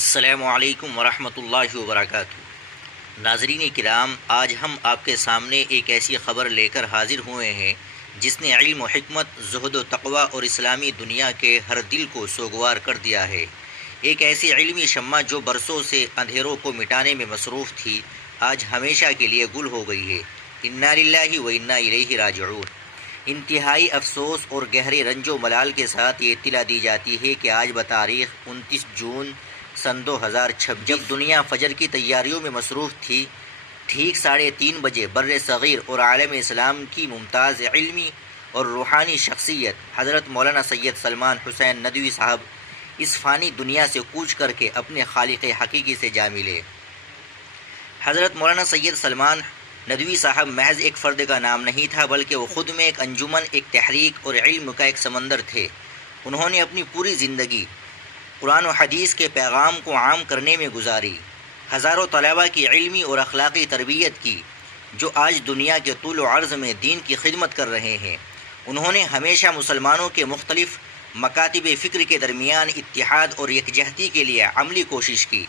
السلام علیکم ورحمۃ اللہ وبرکاتہ۔ ناظرین کرام، آج ہم آپ کے سامنے ایک ایسی خبر لے کر حاضر ہوئے ہیں جس نے علم و حکمت، زہد و تقوی اور اسلامی دنیا کے ہر دل کو سوگوار کر دیا ہے۔ ایک ایسی علمی شمع جو برسوں سے اندھیروں کو مٹانے میں مصروف تھی، آج ہمیشہ کے لیے گل ہو گئی ہے۔ انا للہ و انا الیہ راجعون۔ انتہائی افسوس اور گہرے رنج و ملال کے ساتھ یہ اطلاع دی جاتی ہے کہ آج بتاریخ 29 جون سن 2026 جب دنیا فجر کی تیاریوں میں مصروف تھی، ٹھیک 3:30 بجے بر صغیر اور عالم اسلام کی ممتاز علمی اور روحانی شخصیت حضرت مولانا سید سلمان حسین ندوی صاحب اس فانی دنیا سے کوچ کر کے اپنے خالق حقیقی سے جا ملے۔ حضرت مولانا سید سلمان ندوی صاحب محض ایک فرد کا نام نہیں تھا، بلکہ وہ خود میں ایک انجمن، ایک تحریک اور علم کا ایک سمندر تھے۔ انہوں نے اپنی پوری زندگی قرآن و حدیث کے پیغام کو عام کرنے میں گزاری، ہزاروں طلباء کی علمی اور اخلاقی تربیت کی، جو آج دنیا کے طول و عرض میں دین کی خدمت کر رہے ہیں۔ انہوں نے ہمیشہ مسلمانوں کے مختلف مکاتب فکر کے درمیان اتحاد اور یکجہتی کے لیے عملی کوشش کی۔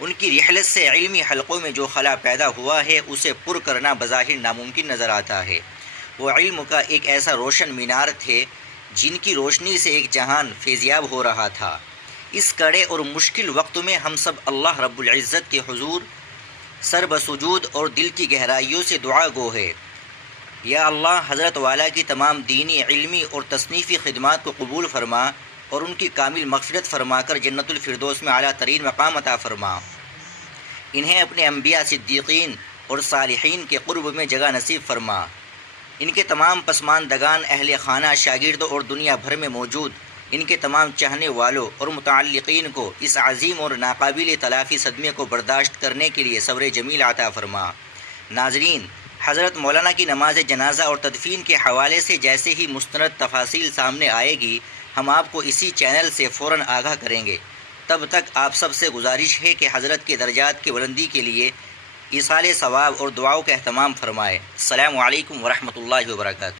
ان کی رحلت سے علمی حلقوں میں جو خلا پیدا ہوا ہے، اسے پر کرنا بظاہر ناممکن نظر آتا ہے۔ وہ علم کا ایک ایسا روشن مینار تھے جن کی روشنی سے ایک جہان فیضیاب ہو رہا تھا۔ اس کڑے اور مشکل وقت میں ہم سب اللہ رب العزت کے حضور سر بسجود اور دل کی گہرائیوں سے دعا گو ہے۔ یا اللہ، حضرت والا کی تمام دینی، علمی اور تصنیفی خدمات کو قبول فرما اور ان کی کامل مغفرت فرما کر جنت الفردوس میں اعلیٰ ترین مقام عطا فرما۔ انہیں اپنے انبیاء، صدیقین اور صالحین کے قرب میں جگہ نصیب فرما۔ ان کے تمام پسماندگان، اہل خانہ، شاگرد اور دنیا بھر میں موجود ان کے تمام چاہنے والوں اور متعلقین کو اس عظیم اور ناقابل تلافی صدمے کو برداشت کرنے کے لیے صبر جمیل عطا فرما۔ ناظرین، حضرت مولانا کی نماز جنازہ اور تدفین کے حوالے سے جیسے ہی مستند تفاصیل سامنے آئے گی، ہم آپ کو اسی چینل سے فوراً آگاہ کریں گے۔ تب تک آپ سب سے گزارش ہے کہ حضرت کے درجات کی بلندی کے لیے ایصال ثواب اور دعاؤں کا اہتمام فرمائے۔ السلام علیکم ورحمۃ اللہ وبرکاتہ۔